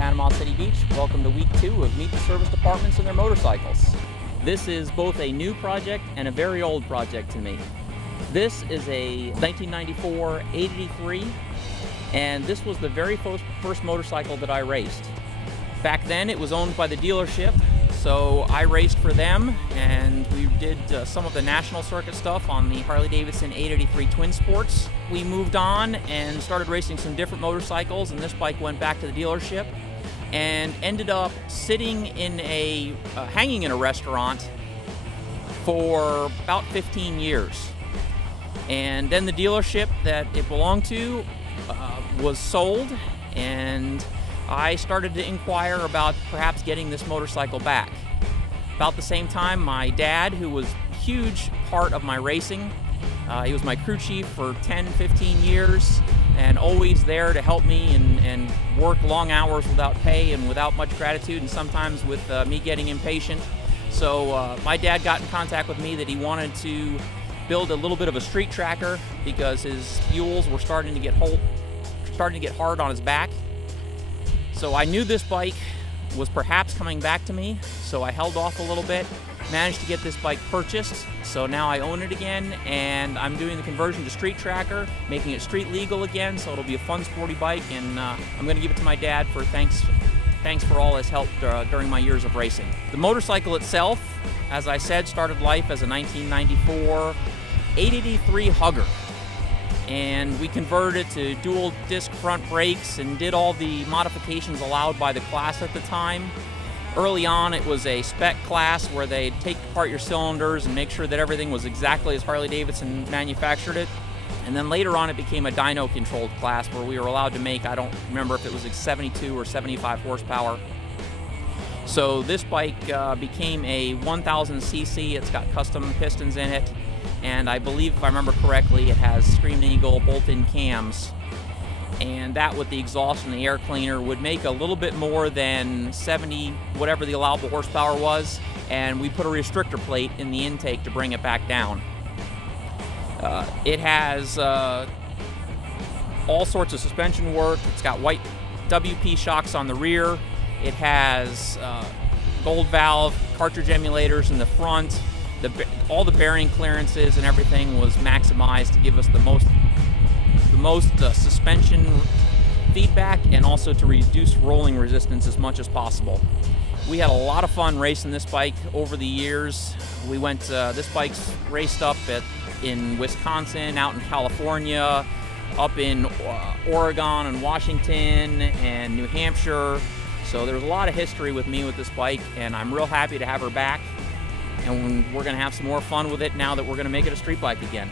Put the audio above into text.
Panama City Beach. Welcome to week 2 of Meet the Service Departments and their motorcycles. This is both a new project and a very old project to me. This is a 1994 883, and this was the very first motorcycle that I raced. Back then it was owned by the dealership, so I raced for them, and we did some of the national circuit stuff on the Harley Davidson 883 Twin Sports. We moved on and started racing some different motorcycles, and this bike went back to the dealership and ended up sitting in hanging in a restaurant for about 15 years. And then the dealership that it belonged to was sold, and I started to inquire about perhaps getting this motorcycle back. About the same time, my dad, who was a huge part of my racing, he was my crew chief for 10-15 years and always there to help me and work long hours without pay and without much gratitude, and sometimes with me getting impatient. So my dad got in contact with me that he wanted to build a little bit of a street tracker because his mules were starting to get hard on his back. So I knew this bike was perhaps coming back to me, so I held off a little bit, managed to get this bike purchased, so now I own it again, and I'm doing the conversion to street tracker, making it street legal again, so it'll be a fun, sporty bike, and I'm going to give it to my dad for thanks for all his help during my years of racing. The motorcycle itself, as I said, started life as a 1994 883 Hugger. And we converted it to dual disc front brakes and did all the modifications allowed by the class at the time. Early on, it was a spec class where they'd take apart your cylinders and make sure that everything was exactly as Harley Davidson manufactured it. And then later on, it became a dyno controlled class where we were allowed to make, I don't remember if it was like 72 or 75 horsepower. So this bike became a 1000cc. It's got custom pistons in it. And I believe, if I remember correctly, it has Scream Eagle bolt-in cams. And that, with the exhaust and the air cleaner, would make a little bit more than 70, whatever the allowable horsepower was. And we put a restrictor plate in the intake to bring it back down. It has all sorts of suspension work. It's got white WP shocks on the rear. It has gold valve cartridge emulators in the front. All the bearing clearances and everything was maximized to give us the most suspension feedback, and also to reduce rolling resistance as much as possible. We had a lot of fun racing this bike over the years. We went this bike's raced up in Wisconsin, out in California, up in Oregon and Washington and New Hampshire. So there was a lot of history with me with this bike, and I'm real happy to have her back. And we're going to have some more fun with it now that we're going to make it a street bike again.